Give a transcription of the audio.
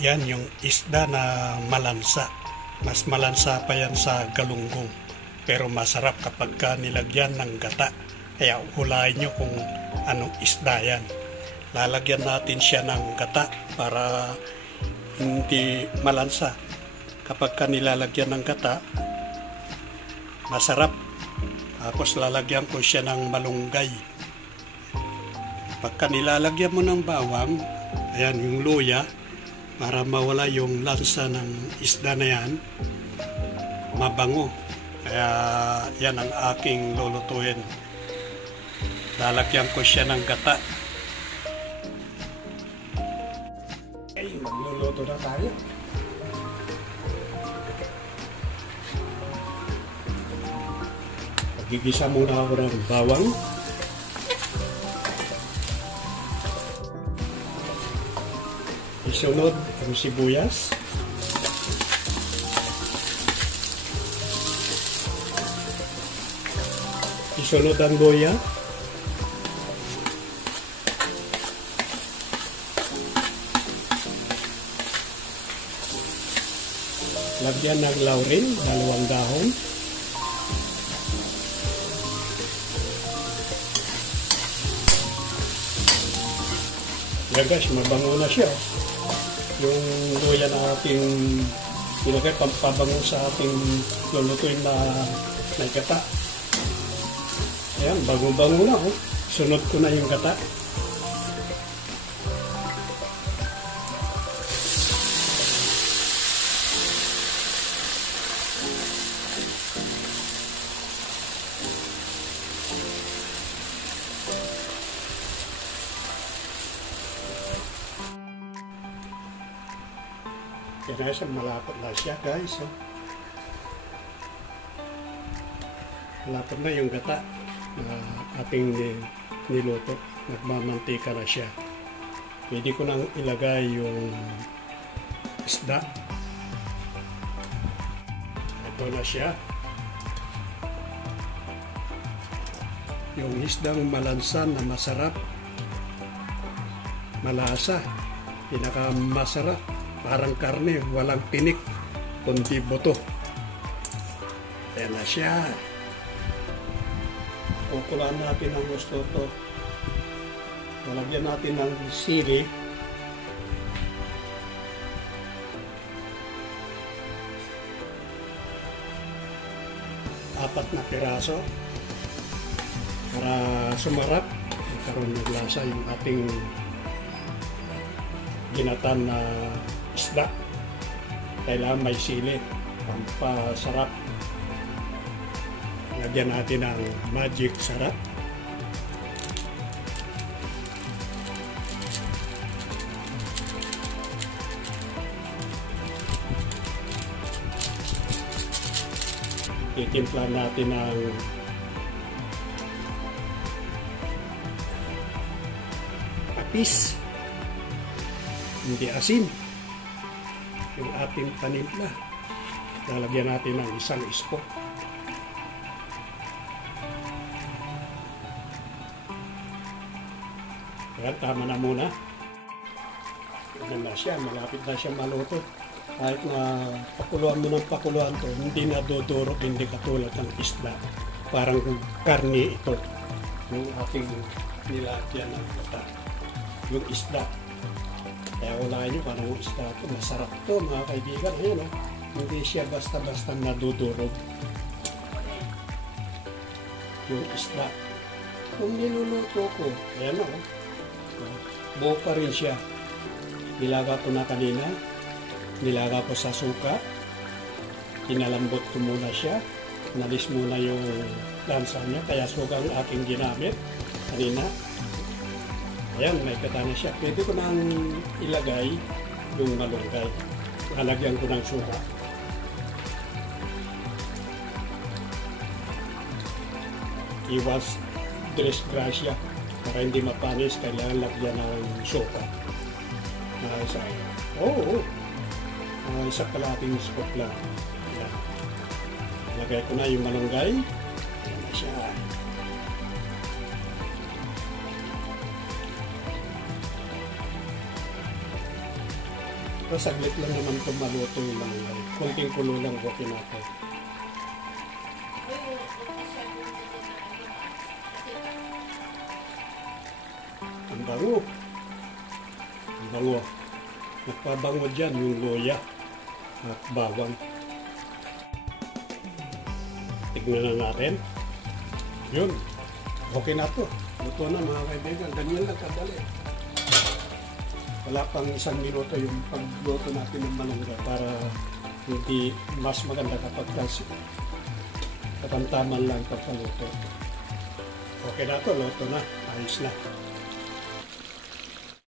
Yan yung isda na malansa. Mas malansa pa yan sa galunggong. Pero masarap kapag ka nilagyan ng gata. Kaya hulayin nyo kung anong isda yan. Lalagyan natin siya ng gata para hindi malansa. Kapag ka nilalagyan ng gata, masarap. Tapos lalagyan ko siya ng malunggay. Pagka nilalagyan mo ng bawang, ayan yung luya, para mawala yung lansa ng isda na yan, mabango. Kaya yan ang aking lulutuin. Lalagyan ko siya ng gata. Okay, magluluto na tayo. Gigisa muna ako ng bawang. Isunod ang sibuyas. Isunod ang luya. Lagyan ng laurel, 2 dahon. Yan guys, mabango na siya. Yung luya na ating ilagay pampabango sa ating lulutuin na gata. Ayan, bango-bango na. Oh. Sunod ko na yung gata. Kaya siya, malapot na siya guys. Oh. Malapot na yung gata na ating niluto. Nagmamantika na siya. Pwede ko nang ilagay yung isda. Ito na siya. Yung isdang malansan na masarap. Malasa. Pinakamasarap. Parang karne, walang pinik, kundi buto. Ayan na siya. Kukulaan natin ang gusto to. Malagyan natin ng sili. Apat na piraso. Para sumarap, magkaroon ng lasa yung ating ginatan na isda. Kailangan may sili, pampasarap. Lagyan natin ng magic sarap. Titimpla natin ng apis. Hindi asin. Yung ating panimpla. Lalagyan natin ng 1 spoon. Kaya tama na muna. Yan na siya. Malapit na siya maluto. Kahit na pakuluan mo ng pakuluan to, hindi na dudurog, hindi katulad ng isda. Parang karne ito. Yung ating nilagyan ng gata. Yung isda. Kaya unahin nyo parang isda ito. Masarap ito mga kaibigan. Ayan, oh. Hindi siya basta-basta nadudurog. Yung isda. Kung niluluto ko, ayan o. Buo pa rin siya. Nilaga ko na kanina. Nilaga ko sa suka. Kinalambot ko muna siya. Nalis muna yung lansa niya. Kaya suka ang aking ginamit kanina. Ayan, may gata na siya. Pwede ko nang ilagay yung malunggay. Lalagyan ko ng suka. Iwas disgrasya. Para hindi mapanis, kailangan lagyan ng suka. Isa. Isa kalating scoop lang. Ayan. Lagay ko na yung malunggay. Ayan na siya. Pero saglit lang naman ito maluto yung malunggay. Kunting kulo lang okay natin. Ang bango. Ang bango. Nagpabango dyan yung luya at bawang. Tignan na natin. Yun. Okay na to. Luto na mga kaibigan. Ganyan lang kadali. Wala pang 1 minuto yung pagluto natin ng malunggay para hindi mas maganda kapag katamtaman lang pagkaluto. Okay na to. Luto na. Ayos na.